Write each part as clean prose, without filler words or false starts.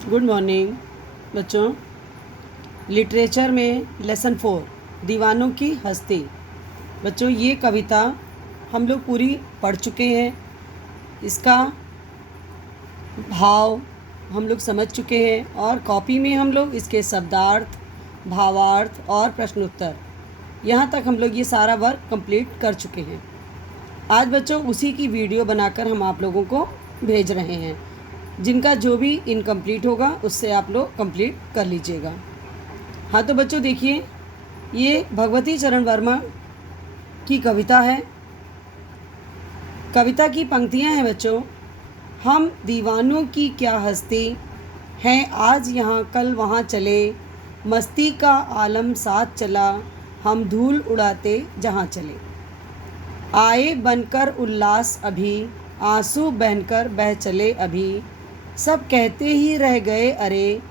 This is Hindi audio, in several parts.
गुड मॉर्निंग बच्चों। लिटरेचर में लेसन 4 दीवानों की हस्ती। बच्चों ये कविता हम लोग पूरी पढ़ चुके हैं। इसका भाव हम लोग समझ चुके हैं और कॉपी में हम लोग इसके शब्दार्थ, भावार्थ और प्रश्नोत्तर यहाँ तक हम लोग ये सारा वर्क कंप्लीट कर चुके हैं। आज बच्चों उसी की वीडियो बनाकर हम आप लोगों को भेज रहे हैं। जिनका जो भी इनकम्प्लीट होगा उससे आप लोग कंप्लीट कर लीजिएगा। हाँ तो बच्चों देखिए, ये भगवती चरण वर्मा की कविता है। कविता की पंक्तियां हैं बच्चों। हम दीवानों की क्या हस्ती हैं, आज यहाँ कल वहाँ चले, मस्ती का आलम साथ चला, हम धूल उड़ाते जहाँ चले। आए बनकर उल्लास अभी, आंसू बहकर बह चले अभी, सब कहते ही रह गए अरे,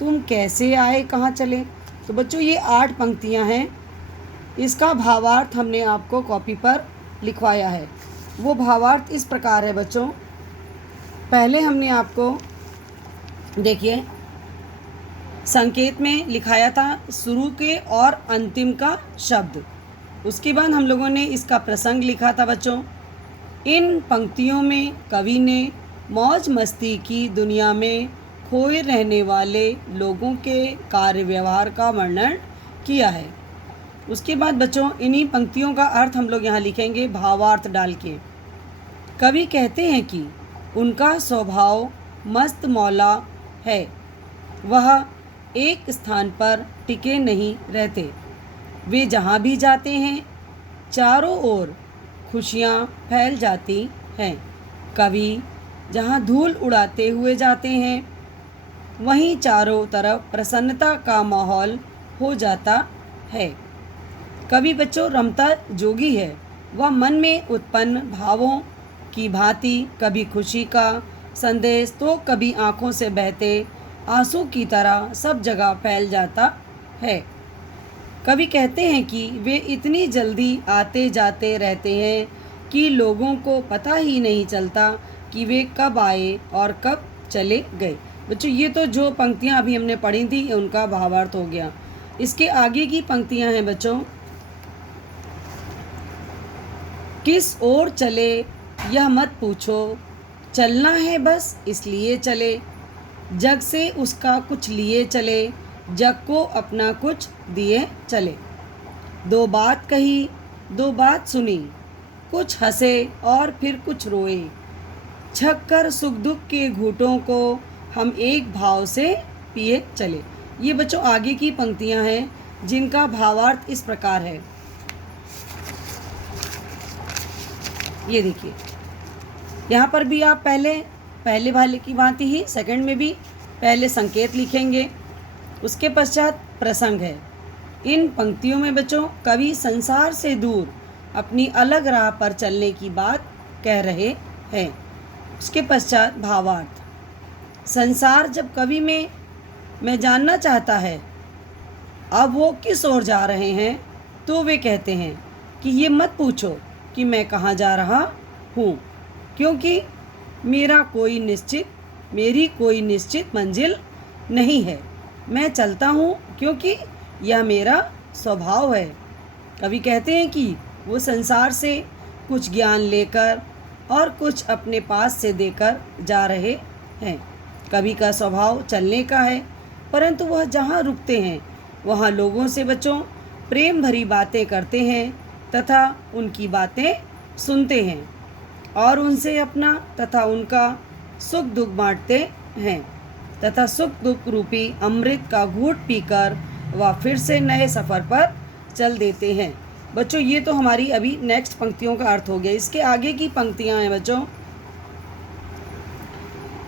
तुम कैसे आए कहाँ चले। तो बच्चों ये 8 पंक्तियाँ हैं। इसका भावार्थ हमने आपको कॉपी पर लिखवाया है। वो भावार्थ इस प्रकार है बच्चों। पहले हमने आपको देखिए संकेत में लिखाया था शुरू के और अंतिम का शब्द। उसके बाद हम लोगों ने इसका प्रसंग लिखा था बच्चों। इन पंक्तियों में कवि ने मौज मस्ती की दुनिया में खोए रहने वाले लोगों के कार्य व्यवहार का वर्णन किया है। उसके बाद बच्चों इन्हीं पंक्तियों का अर्थ हम लोग यहाँ लिखेंगे भावार्थ डाल के। कवि कहते हैं कि उनका स्वभाव मस्त मौला है, वह एक स्थान पर टिके नहीं रहते, वे जहाँ भी जाते हैं चारों ओर खुशियाँ फैल जाती हैं। कवि जहाँ धूल उड़ाते हुए जाते हैं वहीं चारों तरफ प्रसन्नता का माहौल हो जाता है। कवि बच्चों रमता जोगी है, वह मन में उत्पन्न भावों की भांति कभी खुशी का संदेश तो कभी आँखों से बहते आंसू की तरह सब जगह फैल जाता है। कवि कहते हैं कि वे इतनी जल्दी आते जाते रहते हैं कि लोगों को पता ही नहीं चलता कि वे कब आए और कब चले गए। बच्चों ये तो जो पंक्तियां अभी हमने पढ़ी थी उनका भावार्थ हो गया। इसके आगे की पंक्तियां हैं बच्चों। किस ओर चले यह मत पूछो, चलना है बस इसलिए चले, जग से उसका कुछ लिए चले, जग को अपना कुछ दिए चले। दो बात कही दो बात सुनी, कुछ हंसे और फिर कुछ रोए, छक कर सुख दुख के घूंटों को हम एक भाव से पिए चले। ये बच्चों आगे की पंक्तियां हैं जिनका भावार्थ इस प्रकार है। ये देखिए यहाँ पर भी आप पहले वाले की भांति ही सेकंड में भी पहले संकेत लिखेंगे, उसके पश्चात प्रसंग है। इन पंक्तियों में बच्चों कवि संसार से दूर अपनी अलग राह पर चलने की बात कह रहे हैं। उसके पश्चात भावार्थ। संसार जब कवि में जानना चाहता है अब वो किस ओर जा रहे हैं, तो वे कहते हैं कि ये मत पूछो कि मैं कहाँ जा रहा हूँ, क्योंकि मेरी कोई निश्चित मंजिल नहीं है। मैं चलता हूँ क्योंकि यह मेरा स्वभाव है। कवि कहते हैं कि वो संसार से कुछ ज्ञान लेकर और कुछ अपने पास से देकर जा रहे हैं। कवि का स्वभाव चलने का है, परंतु वह जहाँ रुकते हैं वहाँ लोगों से बच्चों प्रेम भरी बातें करते हैं तथा उनकी बातें सुनते हैं और उनसे अपना तथा उनका सुख दुख बांटते हैं तथा सुख दुख रूपी अमृत का घूंट पीकर वह फिर से नए सफ़र पर चल देते हैं। बच्चों ये तो हमारी अभी नेक्स्ट पंक्तियों का अर्थ हो गया। इसके आगे की पंक्तियां हैं बच्चों।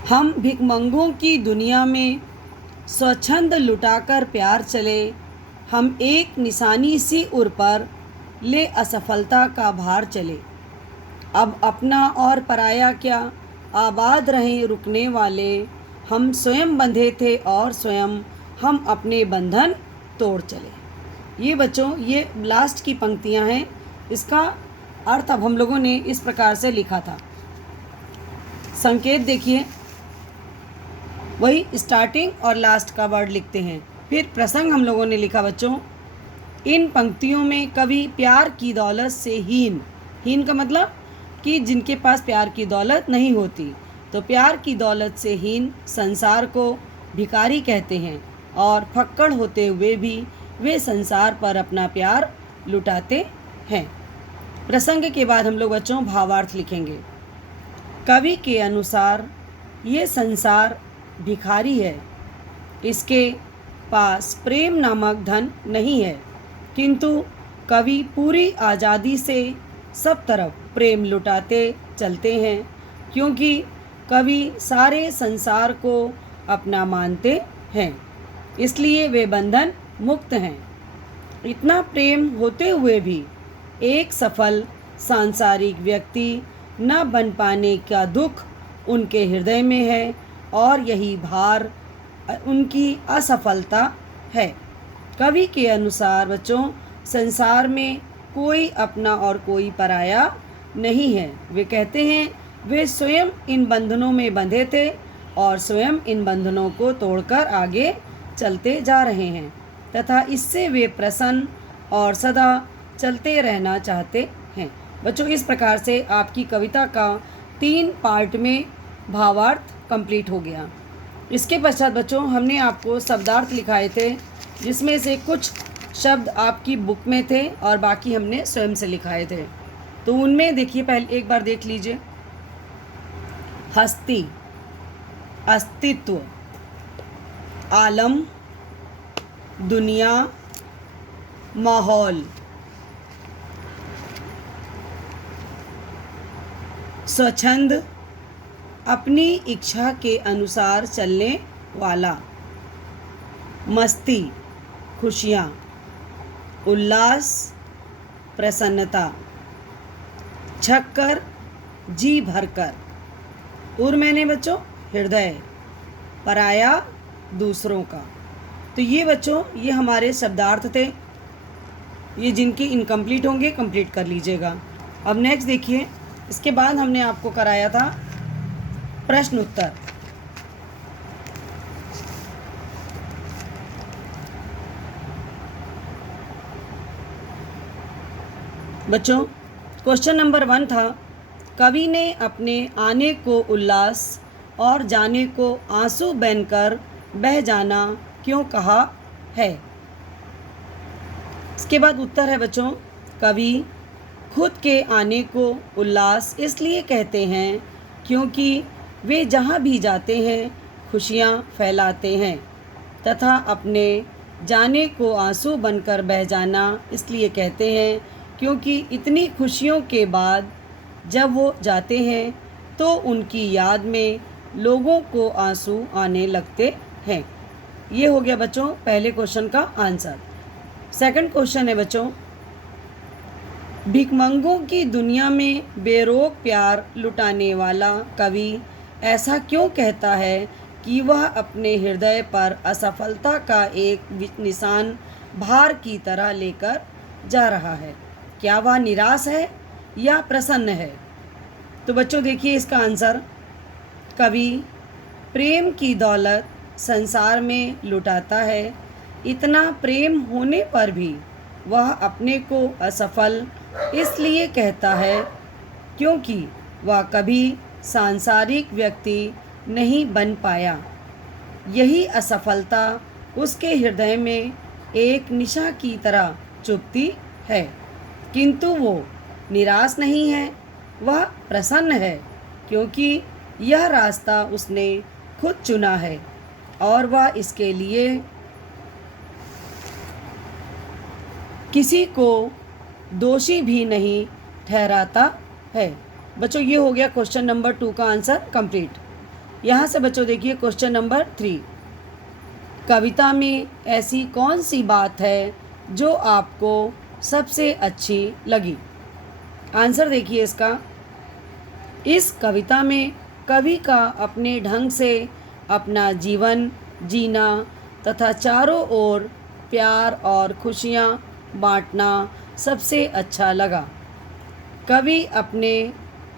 हम भिखमंगों की दुनिया में स्वच्छंद लुटाकर प्यार चले, हम एक निशानी सी उर पर ले असफलता का भार चले। अब अपना और पराया क्या, आबाद रहें रुकने वाले, हम स्वयं बंधे थे और स्वयं हम अपने बंधन तोड़ चले। ये बच्चों ये लास्ट की पंक्तियां हैं। इसका अर्थ अब हम लोगों ने इस प्रकार से लिखा था। संकेत देखिए, वही स्टार्टिंग और लास्ट का वर्ड लिखते हैं। फिर प्रसंग हम लोगों ने लिखा बच्चों, इन पंक्तियों में कवि प्यार की दौलत से हीन का मतलब कि जिनके पास प्यार की दौलत नहीं होती, तो प्यार की दौलत से हीन संसार को भिखारी कहते हैं और फक्कड़ होते हुए भी वे संसार पर अपना प्यार लुटाते हैं। प्रसंग के बाद हम लोग बच्चों भावार्थ लिखेंगे। कवि के अनुसार ये संसार भिखारी है, इसके पास प्रेम नामक धन नहीं है, किंतु कवि पूरी आज़ादी से सब तरफ प्रेम लुटाते चलते हैं, क्योंकि कवि सारे संसार को अपना मानते हैं, इसलिए वे बंधन मुक्त हैं। इतना प्रेम होते हुए भी एक सफल सांसारिक व्यक्ति न बन पाने का दुख उनके हृदय में है और यही भार उनकी असफलता है। कवि के अनुसार बच्चों संसार में कोई अपना और कोई पराया नहीं है। वे कहते हैं वे स्वयं इन बंधनों में बंधे थे और स्वयं इन बंधनों को तोड़कर आगे चलते जा रहे हैं तथा इससे वे प्रसन्न और सदा चलते रहना चाहते हैं। बच्चों इस प्रकार से आपकी कविता का 3 पार्ट में भावार्थ कंप्लीट हो गया। इसके पश्चात बच्चों हमने आपको शब्दार्थ लिखाए थे, जिसमें से कुछ शब्द आपकी बुक में थे और बाकी हमने स्वयं से लिखाए थे। तो उनमें देखिए, पहले एक बार देख लीजिए। हस्ती, अस्तित्व, आलम, दुनिया, माहौल, स्वच्छंद, अपनी इच्छा के अनुसार चलने वाला, मस्ती, खुशियाँ, उल्लास, प्रसन्नता, छक्कर, जी भरकर, उर मैंने बच्चों हृदय, पराया, दूसरों का। तो ये बच्चों ये हमारे शब्दार्थ थे, ये जिनके इनकम्प्लीट होंगे कंप्लीट कर लीजिएगा। अब नेक्स्ट देखिए, इसके बाद हमने आपको कराया था प्रश्न उत्तर। बच्चों क्वेश्चन नंबर 1 था, कवि ने अपने आने को उल्लास और जाने को आंसू बनकर बह जाना क्यों कहा है। इसके बाद उत्तर है बच्चों, कवि खुद के आने को उल्लास इसलिए कहते हैं क्योंकि वे जहाँ भी जाते हैं खुशियाँ फैलाते हैं तथा अपने जाने को आंसू बनकर बह जाना इसलिए कहते हैं क्योंकि इतनी खुशियों के बाद जब वो जाते हैं तो उनकी याद में लोगों को आंसू आने लगते हैं। ये हो गया बच्चों पहले क्वेश्चन का आंसर। सेकंड क्वेश्चन है बच्चों, भिखमंगों की दुनिया में बेरोक प्यार लुटाने वाला कवि ऐसा क्यों कहता है कि वह अपने हृदय पर असफलता का एक निशान भार की तरह लेकर जा रहा है। क्या वह निराश है या प्रसन्न है? तो बच्चों देखिए इसका आंसर, कवि प्रेम की दौलत संसार में लुटाता है। इतना प्रेम होने पर भी वह अपने को असफल इसलिए कहता है क्योंकि वह कभी सांसारिक व्यक्ति नहीं बन पाया। यही असफलता उसके हृदय में एक निशा की तरह चुभती है, किंतु वो निराश नहीं है, वह प्रसन्न है क्योंकि यह रास्ता उसने खुद चुना है और वह इसके लिए किसी को दोषी भी नहीं ठहराता है। बच्चों ये हो गया क्वेश्चन नंबर 2 का आंसर कंप्लीट। यहाँ से बच्चों देखिए क्वेश्चन नंबर 3, कविता में ऐसी कौन सी बात है जो आपको सबसे अच्छी लगी? आंसर देखिए इसका, इस कविता में कवि का अपने ढंग से अपना जीवन जीना तथा चारों ओर प्यार और खुशियाँ बांटना सबसे अच्छा लगा। कवि अपने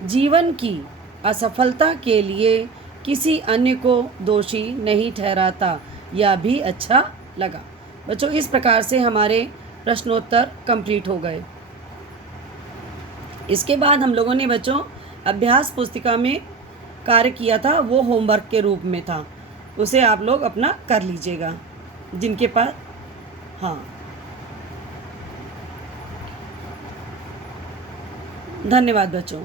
जीवन की असफलता के लिए किसी अन्य को दोषी नहीं ठहराता, यह भी अच्छा लगा। बच्चों, इस प्रकार से हमारे प्रश्नोत्तर कंप्लीट हो गए। इसके बाद हम लोगों ने बच्चों अभ्यास पुस्तिका में कार्य किया था, वो होमवर्क के रूप में था, उसे आप लोग अपना कर लीजिएगा जिनके पास। हाँ, धन्यवाद बच्चों।